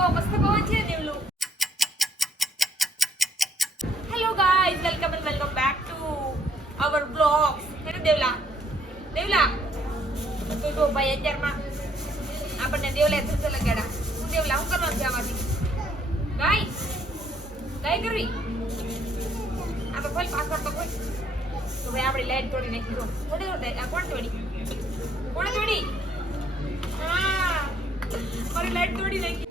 બહુ મસ્ત પવન છે દેવલું. Hello guys, welcome back to our blogs. Hey દેવલા તો ભાઈ અત્યારમાં આપણને દેવલા ધરતે લગાડા. હું દેવલા હું કરવાનું છે આમાંથી ગાય કરવી આ તો ખોલ પાસવર્ડ તો ખોલ. તો ભાઈ આપણી લાઈટ તોડી નાખી દો. કોણ તોડી હા મારી લાઈટ તોડી નાખી.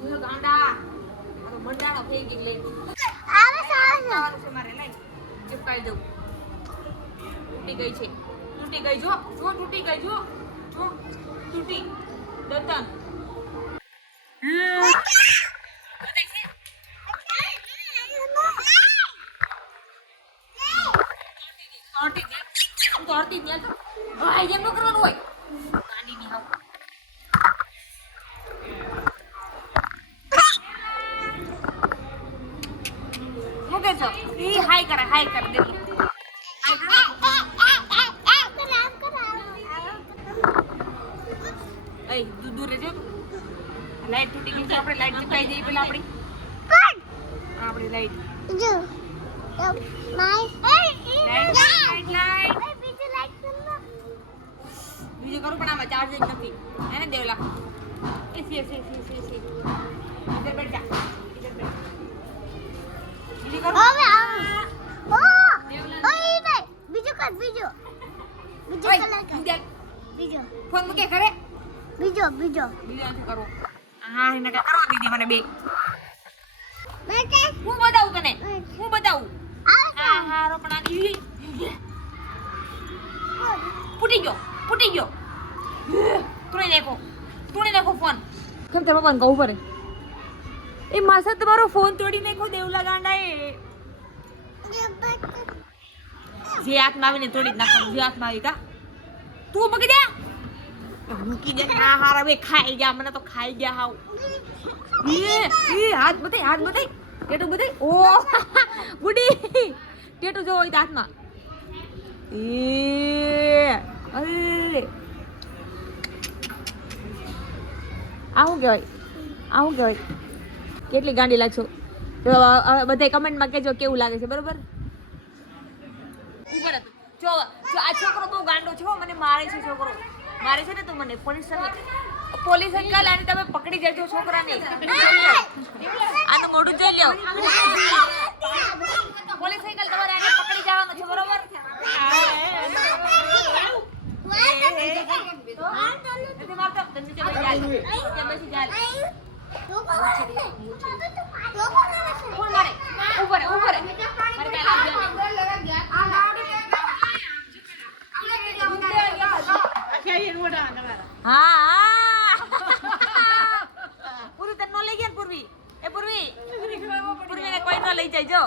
હવે ગાંડા આ તો બંડાણો થઈ ગઈ લાઈટ. આવવાનું છે મારે લાઈટ ચિપકાઈ દઉં. તૂટી ગઈ છે. તૂટી ગઈ જો તૂટી ગઈ જો તૂટી દતન. એમ નો કરવાનું હોય. ગાંડીની હાવ. શું કે છો? ઈ હાય કરે દે. દૂર રહેજો. લાઈટ તૂટી ગઈ છે. આપણે લાઈટ ચકાઈ દઈએ પેલા આપણી લાઈટ બીજું કરું પણ આમાં ચાર્જ જ નથી. એને દેવલા એસી ઇધર બેઠ જા. બીજું કરું બીજો ફોન મૂકે કરે બીજો નથી કરવો. હા એને કા કરવા દીધી મને બે. હું બતાવું તને હા રોપણા ફૂટી ગયો. તોડી નાખો ફોન. કેમ તારા પપ્પાને કહું પડે એ માસા તમારો ફોન તોડી નાખો દેવલા ગાંડા એ. જે હાથમાં આવીને તોડી જ નાખવાનું. જે હાથમાં આવી કા તું મૂકી દે. મૂકી દે. હા હારા બે ખાઈ ગયા. મને તો ખાઈ ગયા હાવ. હાથ બતાય ટેટુ બતાય. ઓ ગુડી ટેટુ જો હોય હાથમાં. અરે આવું કહેવાય કેટલી ગાંડી લાગશો. બધા કમેન્ટમાં કહેજો કેવું લાગે છે. બરોબર જો આ છોકરો બહુ ગાંડો છે. મને મારે છે છોકરો મારે છે ને તો મને પોલીસ અંકલ આને તમે પકડી જજો છોકરાને. આ તો મોઢું જોઈ લ્યો. પોલીસ અંકલ તમારે આને પકડી જવાનું છે. બરોબર પૂરી તને નો લઈ ગયા પૂર્વી ને કોઈ નો લઈ જાય. જો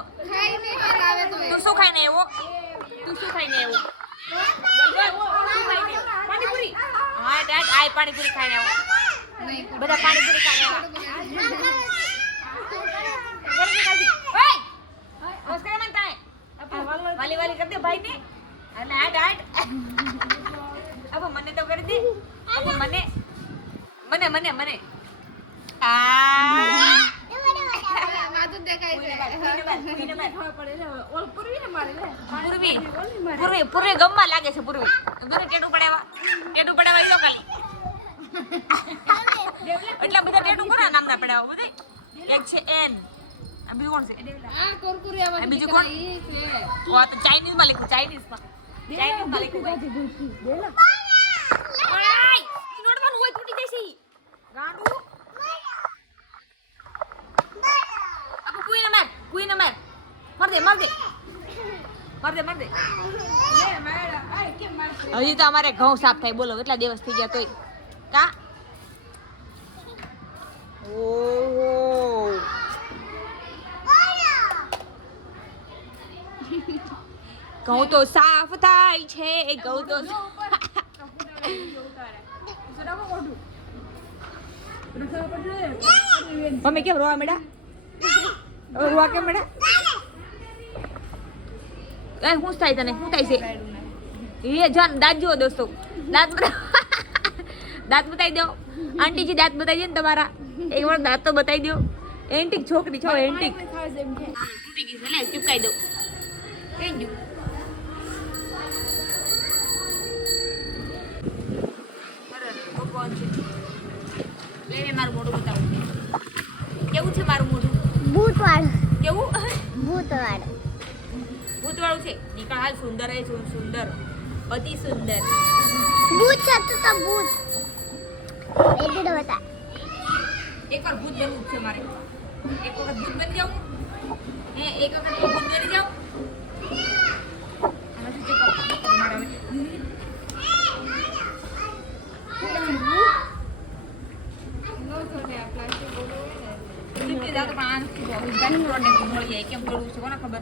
તું શું ખાઈને આવ્યો પાણીપુરી. હા ડેડ આય પાણીપુરી ખાઈને આવ્યો. બધા પાણીપુરી ખાઈને વાલી કરી દે ભાઈ ને. અને આ ડાટ अब મને તો કરી દે. अब મને પૂર્વી ગમવા લાગે છે. પૂર્વી ટેટુ પડાવા ઈલો ખાલી. એટલા બધા ટેટુ કોના નામના પડાવા બધે. એક છે એન. આ બીજું કોણ છે? બીજું કોણ? આ તો ચાઇનીઝમાં લખ્યું. ચાઇનીઝમાં લખ્યું. નોડવાનું હોય તૂટી જશે ગાંડુ. અબ કુઈને માર દે. હજી તો અમારે ઘઉં સાફ થાય. બોલો કેટલા દિવસ થઈ ગયા તોય કા. ઓહો ઘઉં તો સાફ થાય છે. ઘઉં તો મમ્મી કેમ રોવા મેડા? કેમ મેડા? શું થાય તને? શું થાય છે? એ જાન દાંત જુઓ દોસ્તો. દાંત બતાવી દો. આંટીજી દાંત બતાવી દે ને તમારા એક વાર દાંત તો બતાવી દો એન્ટિક છોકરી છો એન્ટિક તૂટી ગઈ છે લે ચૂપકાઈ દો થઈ ગયું ભગવાન છે લઈને મારું મોઢું બતાવું કેવું છે મારું મોઢું ભૂતવાળું કેવું ભૂતવાળું ભૂતવાળું છે નીકળ હાલ સુંદર હે સુંદર અતિ સુંદર ભૂત છે તો ભૂત બેટી બતા એકવાર ભૂત બનવું છે મારે એક વખત ભૂત બની જાઉં હે એક વખત ભૂત બની જાઉં આનાથી જે પપ્પા મારા કેમ કરવું છે કોને ખબર